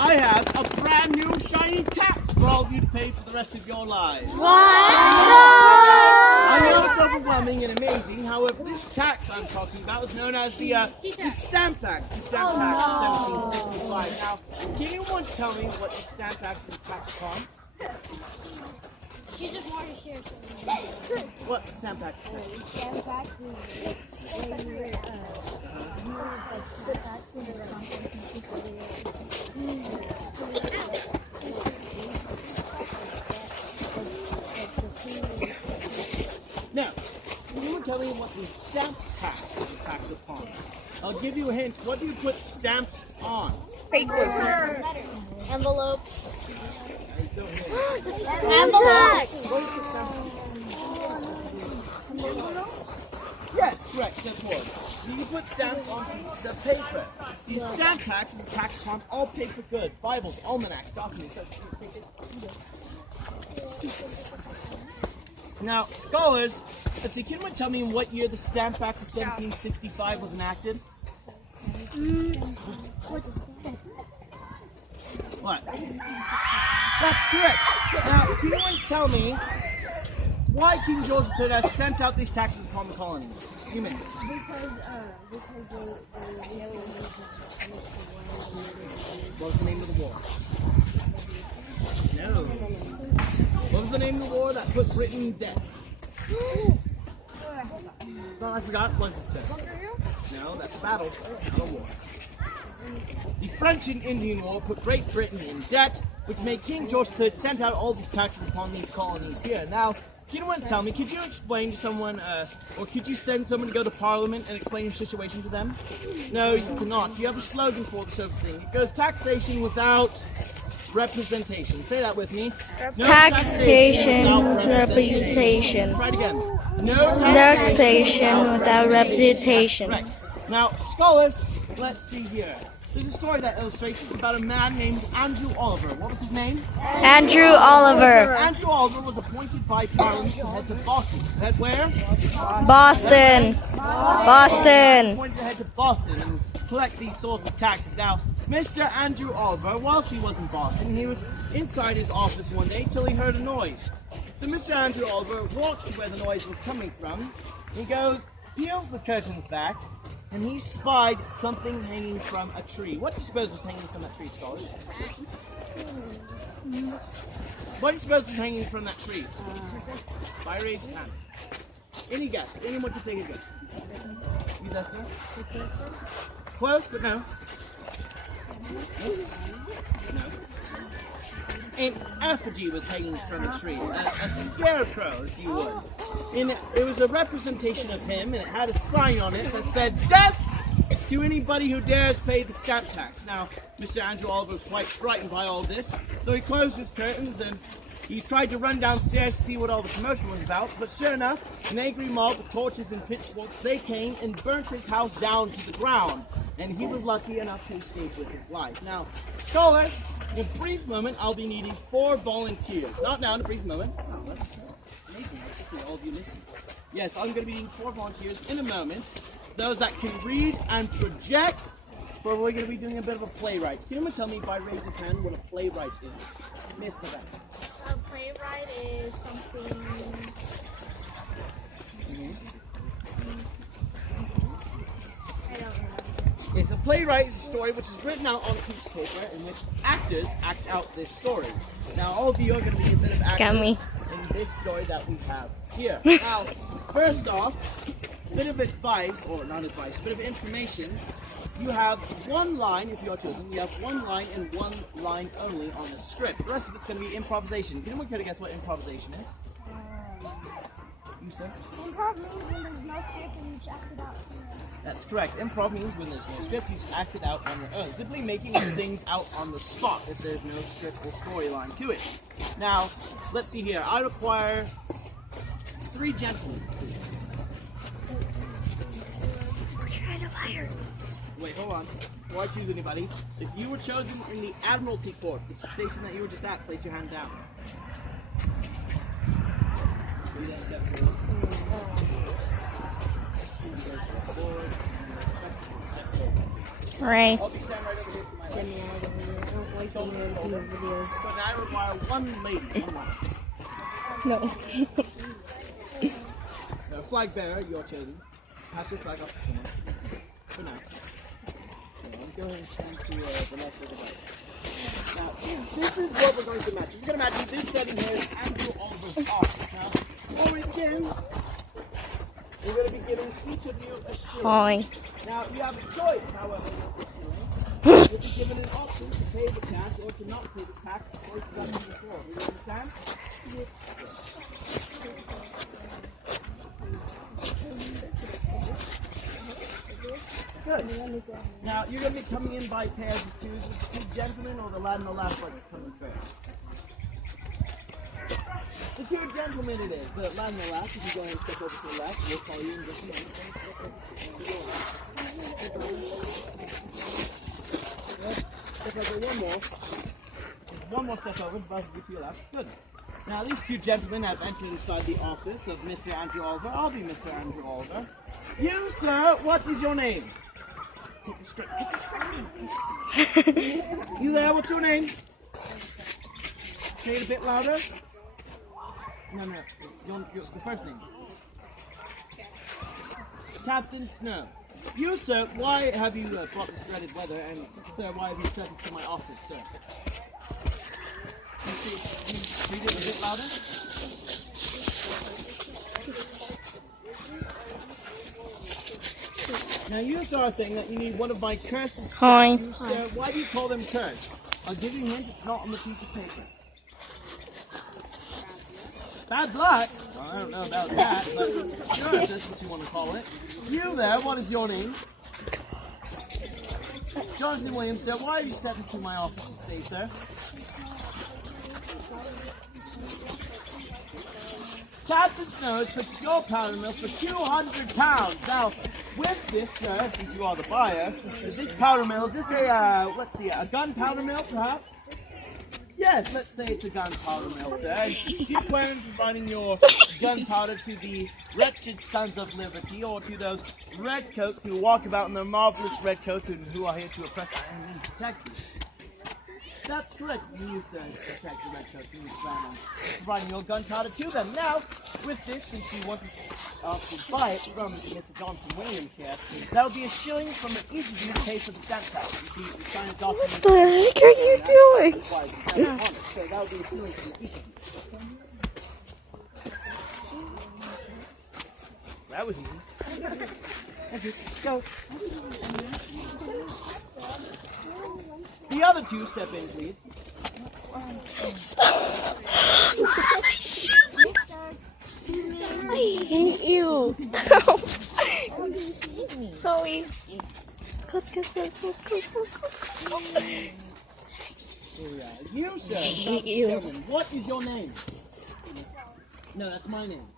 I have a brand new shiny tax for all of you to pay for the rest of your lives. What? I know it's overwhelming and amazing. However, this tax I'm talking about is known as the Stamp Act. The Stamp Act of 1765. Now, can anyone tell me what the Stamp Act is taxed upon? She just wanted to share something. What the Stamp Act? Stamp Act is when you're Now, can you tell me what the stamp tax is taxed upon? I'll give you a hint. What do you put stamps on? paper. Envelope. Envelope. Yes, correct. Step forward. You put stamps on pieces of paper. See, stamp tax is taxed upon all paper goods, Bibles, almanacs, documents. Now, scholars, let's see, can you tell me in what year the Stamp Act of 1765 was enacted? What? That's correct. Now, can you tell me why King George III sent out these taxes upon the colonies? You may. What was the name of the war? No. What was the name of the war that put Britain in debt? Well, I forgot. What was it said? No, that's a battle, not a war. The French and Indian War put Great Britain in debt, which made King George III send out all these taxes upon these colonies here. Now, can you tell me, could you explain to someone, or could you send someone to go to Parliament and explain your situation to them? No, you cannot. You have a slogan for this sort of thing. It goes taxation without representation. Say that with me. No taxation without representation. Try it again. No Taxation without representation. Correct. Now, scholars, let's see here. There's a story that illustrates this about a man named Andrew Oliver. What was his name? Andrew Oliver. Andrew Oliver was appointed by Parliament to head to Boston. Head where? Boston. Boston. Appointed to head to Boston and collect these sorts of taxes. Now, Mr. Andrew Oliver, whilst he was in Boston, he was inside his office one day till he heard a noise. So Mr. Andrew Oliver walks to where the noise was coming from. He goes, peels the curtains back, and he spied something hanging from a tree. What do you suppose was hanging from that tree, scholars? What do you suppose was hanging from that tree? By raise your hand. Any guess? Anyone can take a guess. You guess, sir? Close, but no. No. An effigy was hanging from the tree, a scarecrow, if you would. And it was a representation of him, and it had a sign on it that said, "Death to anybody who dares pay the stamp tax." Now, Mr. Andrew Oliver was quite frightened by all this, so he closed his curtains and he tried to run downstairs to see what all the commotion was about, but sure enough, an angry mob with torches and pitchforks, they came and burnt his house down to the ground, and he was lucky enough to escape with his life. Now, scholars, in a brief moment, I'll be needing 4 volunteers. Not now, in a brief moment. Oh, that's amazing. Okay, all of you listen. Yes, I'm going to be needing 4 volunteers in a moment. Those that can read and project, but we're going to be doing a bit of a playwright. Can anyone tell me by raise of hand what a playwright is? Miss Nevada. A playwright is something. I don't remember. Yes, a playwright is a story which is written out on a piece of paper in which actors act out this story. Now, all of you are going to be a bit of actors in this story that we have here. Now, first off, a bit of advice, or not advice, a bit of information. You have one line, if you are chosen, you have one line and one line only on the script. The rest of it's going to be improvisation. Can anyone care to guess what improvisation is? You said? Improv means when there's no script and you just act it out. That's correct. Improv means when there's no script, you just act it out on your own. Simply making things out on the spot if there's no script or storyline to it. Now, let's see here. I require 3 gentlemen. We're trying to fire. Wait, hold on. Before I choose anybody, if you were chosen in the Admiralty Court, the station that you were just at, place your hand down. Right. I'll be standing right over here for my left. So now I require one lady. No. Flag bearer, your chosen. Pass your flag off to someone. For now. So I'm going to stand to the left or the right. Now, this is what we're going to imagine. We're going to imagine this setting here is Andrew Oliver's office. Now, before we begin, we're going to be giving each of you a shilling. Hi. Now, you have a choice, however, with the shilling. You'll be given an option to pay the tax or to not pay the tax or to that before. Do you understand? Good. Now, you're going to be coming in by pairs of twos with the two gentlemen, or the lad and the last one coming first? The two gentlemen it is. The lad and the last, if you go and step over to the left, we'll call you in just a minute. Step over one more. One more step over, both of you to your left. Good. Now, these two gentlemen have entered inside the office of Mr. Andrew Oliver. I'll be Mr. Andrew Oliver. You, sir, what is your name? Take the script. Take the script. You there? What's your name? Say it a bit louder. No. The first name. Captain Snow. You, sir, why have you brought this dreaded weather? And, sir, why have you stepped into my office, sir? Read it a bit louder. Now you are saying that you need one of my curses. Hi. Why do you call them cursed? I'll give you a hint, it's not on the piece of paper. Bad luck? Well, I don't know about that, but sure, if that's what you want to call it. You there, what is your name? Jonathan Williams, sir, why have you stepped into my office today, sir? Captain Snow took your powder mill for £200. Now, with this, sir, since you are the buyer, is this powder mill, is this a, let's see, a gunpowder mill, perhaps? Yes, let's say it's a gunpowder mill, sir. And do you plan on providing your gunpowder to the wretched Sons of Liberty, or to those redcoats who walk about in their marvelous redcoats who are here to oppress and protect you? That's correct. You, sir, protect the redcoats and you plan on providing your gunpowder to them. Now, with this, since you want to buy it from Mr. Jonathan Williams here, that would be a shilling from each of you to pay for the stamp tax. You see, you sign a document. What the heck are you doing? So that would be a shilling from each of you. That was easy. Go. The other two step in, please. I hate you. Sorry. You, sir. I hate you. Gentlemen, what is your name? No, that's my name.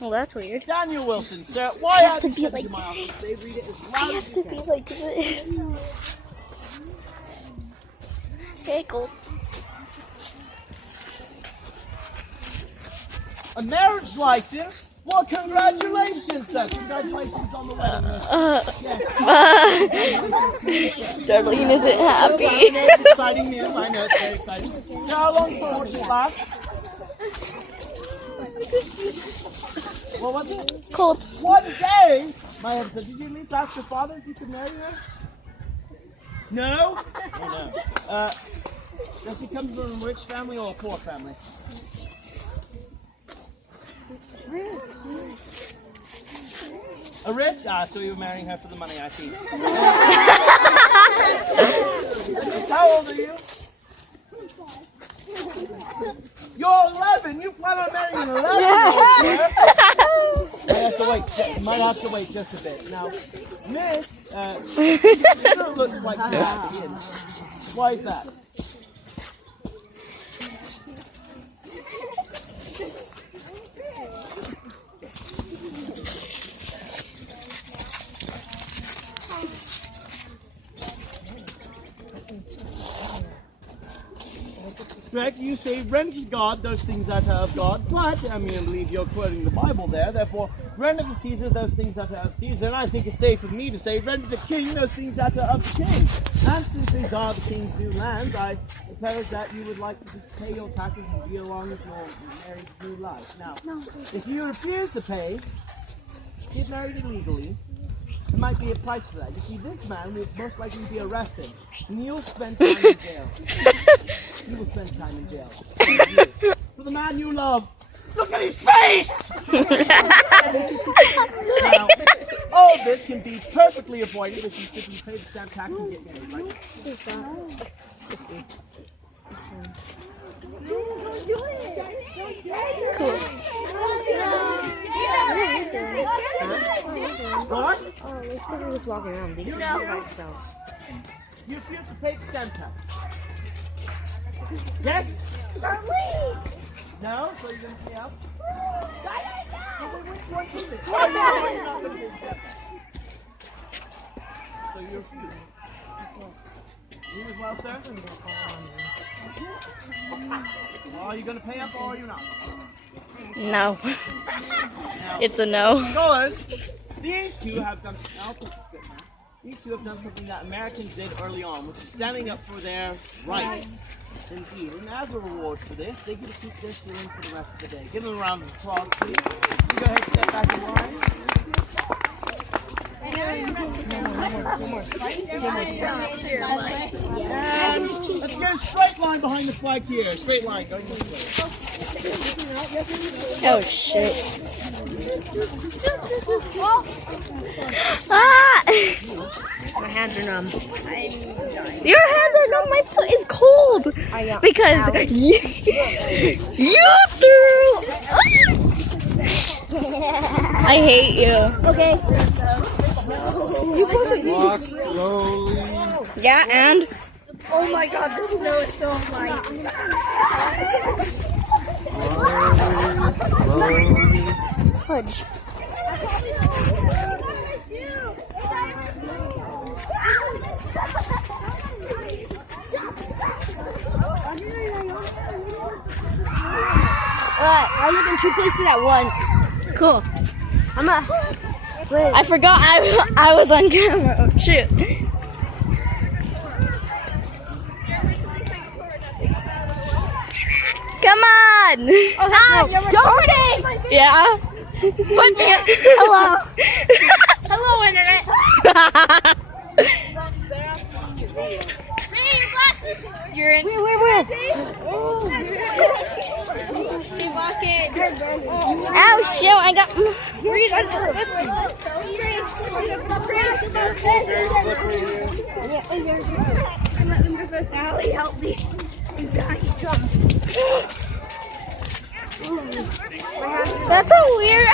Well, that's weird. Daniel Wilson, sir. Why have to you be said like to my office? They read it as I loud have as to you be can. like this. Okay, cool. A marriage license? Well, congratulations, sir. Congratulations on the wedding. Darlene isn't happy. It's exciting news. I know it's very exciting. Now, how long for it last? What was it? Cold. 1 day? My husband said, did you at least ask your father if you could marry her? No? Oh, no. Does he come from a rich family or a poor family? A rich? Ah, so you were marrying her for the money, I see. How old are you? You're 11. You plan on marrying an 11-year-old. Might have to wait just a bit. Now, Miss, still looks like that. Why is that? Correct, you say, render to God those things that are of God, but, I mean, I believe you're quoting the Bible there, therefore, render to Caesar those things that are of Caesar, and I think it's safe of me to say, render the king those things that are of the king. And since these are the king's new lands, I suppose that you would like to just pay your taxes and be along with your married new life. Now, if you refuse to pay, get married illegally, there might be a price for that. You see, this man will most likely be arrested, and you'll spend time in jail. You will spend time in jail. For the man you love. Look at his face! Now, all this can be perfectly avoided if you simply pay the stamp tax and get married. Right? Cool. What? Oh, these people just walking around. They can't by themselves. You refuse to pay the stamp tax. Yes? No? So you're going to pay up? Which is it? Oh, no, you're not going to pay the stamp tax. So you refuse. You as well, sir? Well, are you going to pay up or are you not? No. It's a no. Scholars, these two have done. These two have done something that Americans did early on, which is standing up for their rights. Indeed, and as a reward for this, they get to keep their feeling for the rest of the day. Give them a round of applause, please. You go ahead and step back in line. And let's get a straight line behind the flag here. Straight line, going this way. Oh shit. Ah! My hands are numb. Your hands are numb. My foot is cold because you threw. I hate you. Okay. Walk slowly. Yeah, and Oh my god, this snow is so light. fudge. I live in two places at once. Cool. Wait. I forgot I was on camera. Oh, shoot. Come on. Don't Yeah. Put me. Hello. Hello, internet. You're in. Wait. Keep walking. Ow, shoot! I got. Very slippery here. Sally, help me. That's a weird.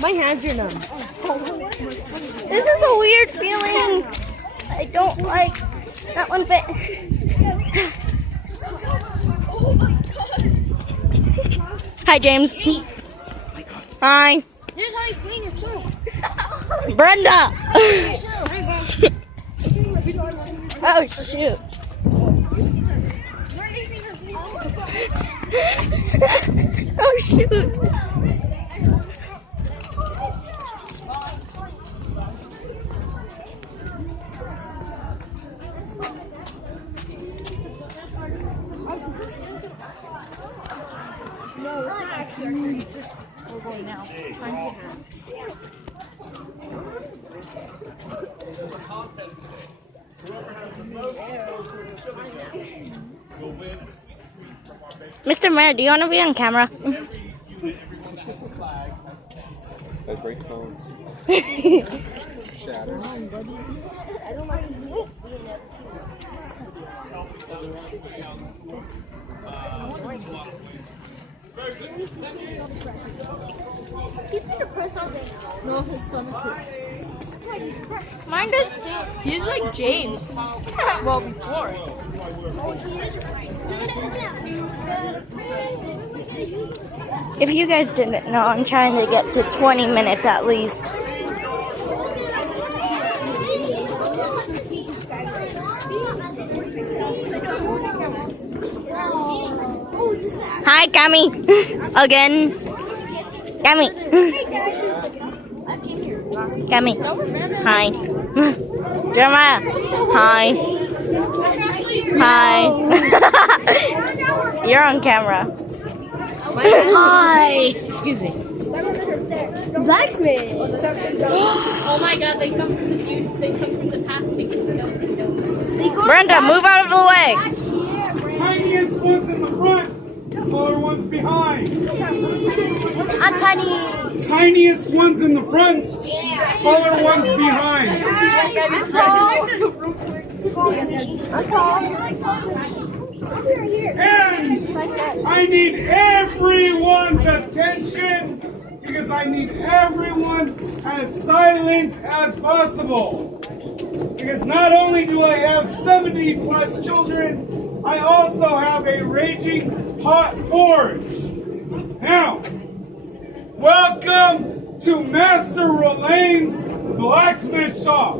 My hands are numb. This is a weird feeling. I don't like that one bit. Hi, James. Hi. This is how you clean your shoe. Brenda. There you go. Oh, shoot. Oh, shoot. No, it's not actually. We're going now. Mr. Mayor, do you want to be on camera? Those break phones. Shattered. No, his stomach hurts. Mine does too. He's like James. Well, before. If you guys didn't know, I'm trying to get to 20 minutes at least. Hi, Cami. Again. Cami. Cammy. Hi. Jeremiah. Hi. Hi. You're on camera. Hi. Excuse me. Blacksmith. Oh my god, they come from the past to Brenda, move out of the way. Tiniest ones in the front, taller ones behind. I'm tiny. Tiniest ones in the front, taller ones behind. I'm tall. I'm tall. And I need everyone's attention because I need everyone as silent as possible. Because not only do I have 70 plus children, I also have a raging hot forge. Now, welcome to Master Rolaine's blacksmith shop.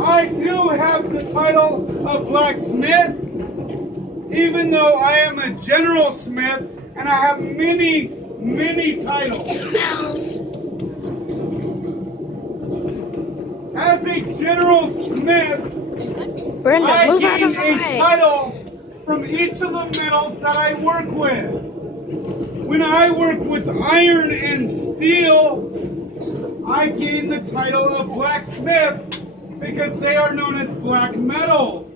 I do have the title of blacksmith, even though I am a general smith and I have many titles. Smells. As a general smith, Brenda, I move out gain of the a way. title from each of the metals that I work with. When I work with iron and steel, I gain the title of blacksmith because they are known as black metals.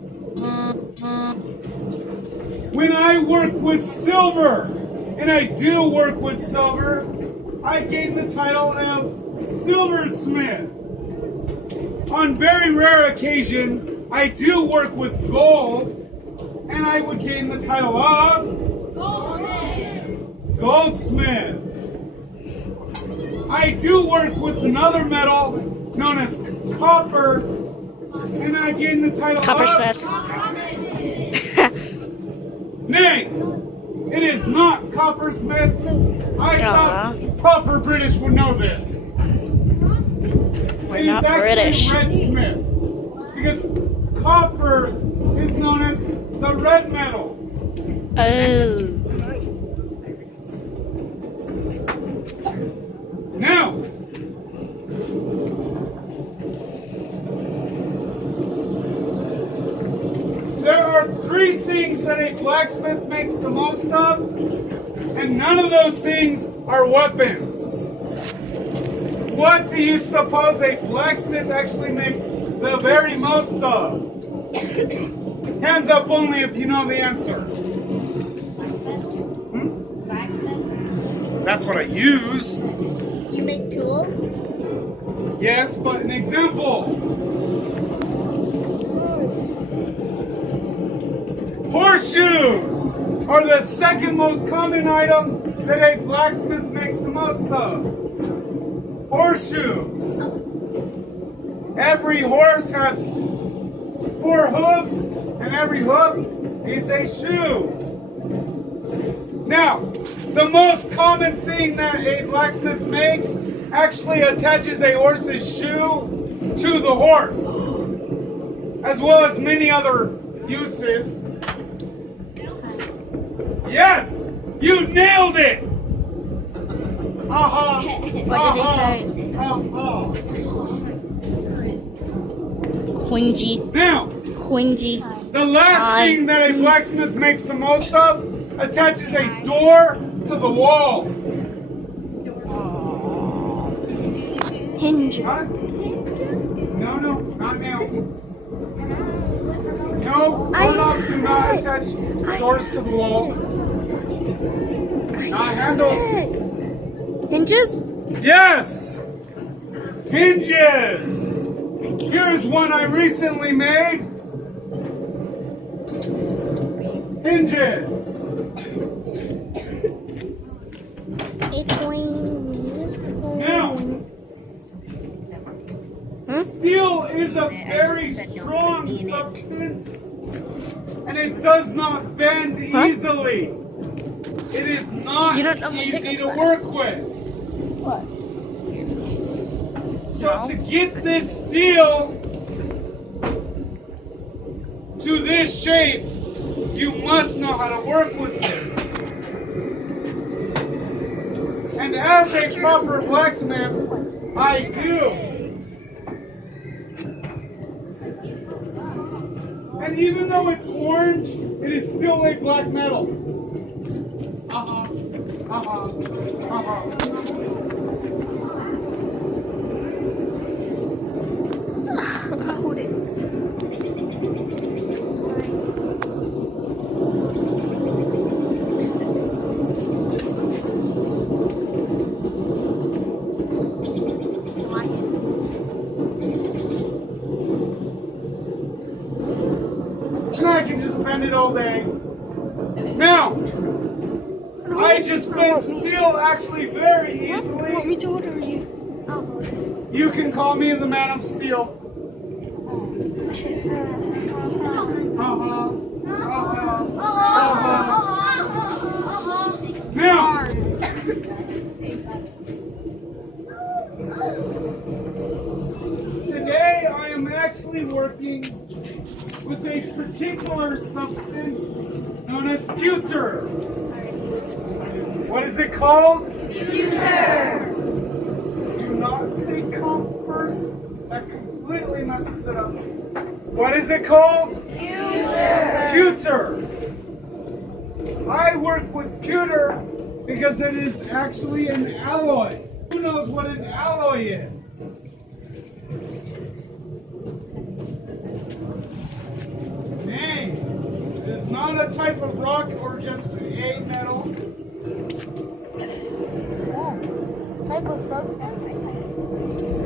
When I work with silver, and I do work with silver, I gain the title of silversmith. On very rare occasion, I do work with gold, and I would gain the title of goldsmith. I do work with another metal known as copper, and I gain the title Coppersmith. of nay, it is not coppersmith. I thought proper British would know this. We're It is not actually British. redsmith, because copper is known as the red metal. Oh. Now, there are three things that a blacksmith makes the most of, and none of those things are weapons. What do you suppose a blacksmith actually makes the very most of? Hands up only if you know the answer. That's what I use. You make tools? Yes, but an example. Horseshoes are the second most common item that a blacksmith makes the most of. Horseshoes. Every horse has 4 hooves, and every hoof needs a shoe. Now, the most common thing that a blacksmith makes actually attaches a horse's shoe to the horse, as well as many other uses. Yes, you nailed it. What did he say? Quingy. Now, Quingy. the last thing that a blacksmith makes the most of attaches a door to the wall. Hinge. Huh? No, not nails. No, doorknobs do not attach doors to the wall. Not handles. Hinges? Yes! Hinges! Here's one I recently made. Hinges. Now, steel is a very strong substance, and it does not bend easily. It is not easy to work with. So to get this steel to this shape, you must know how to work with it. And as a proper blacksmith, I do. And even though it's orange, it is still a black metal. Hold it. And I can just bend it all day. Now, I just bend steel actually very easily. Me to order you. You can call me the man of steel. Now, today I am actually working with a particular substance known as pewter. What is it called? Pewter. Do not say comp first. That completely messes it up. What is it called? Pewter. Pewter. I work with pewter because it is actually an alloy. Who knows what an alloy is? Nay, it is not a type of rock or just a metal. Type of substance?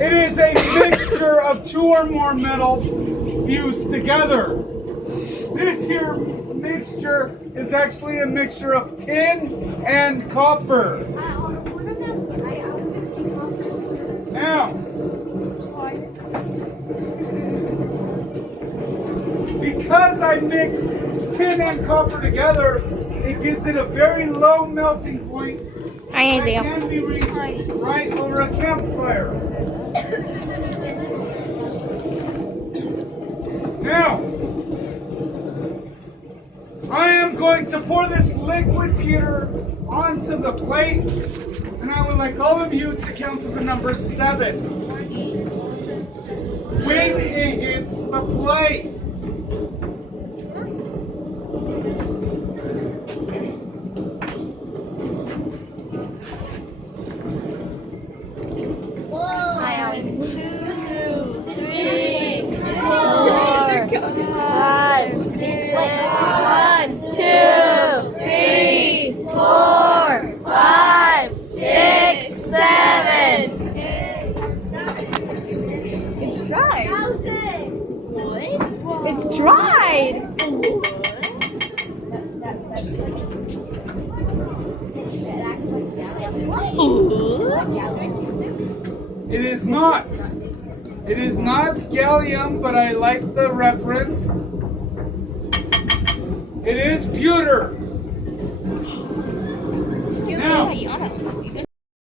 It is a mixture of two or more metals fused together. This here mixture is actually a mixture of tin and copper. Now, because I mix tin and copper together, it gives it a very low melting point. Hi, That Isaiah. can be reached right over a campfire. Now, I am going to pour this liquid pewter onto the plate, and I would like all of you to count to the number 7. When it hits the plate. It's dried. It is not. It is not gallium, but I like the reference. It is pewter. Now,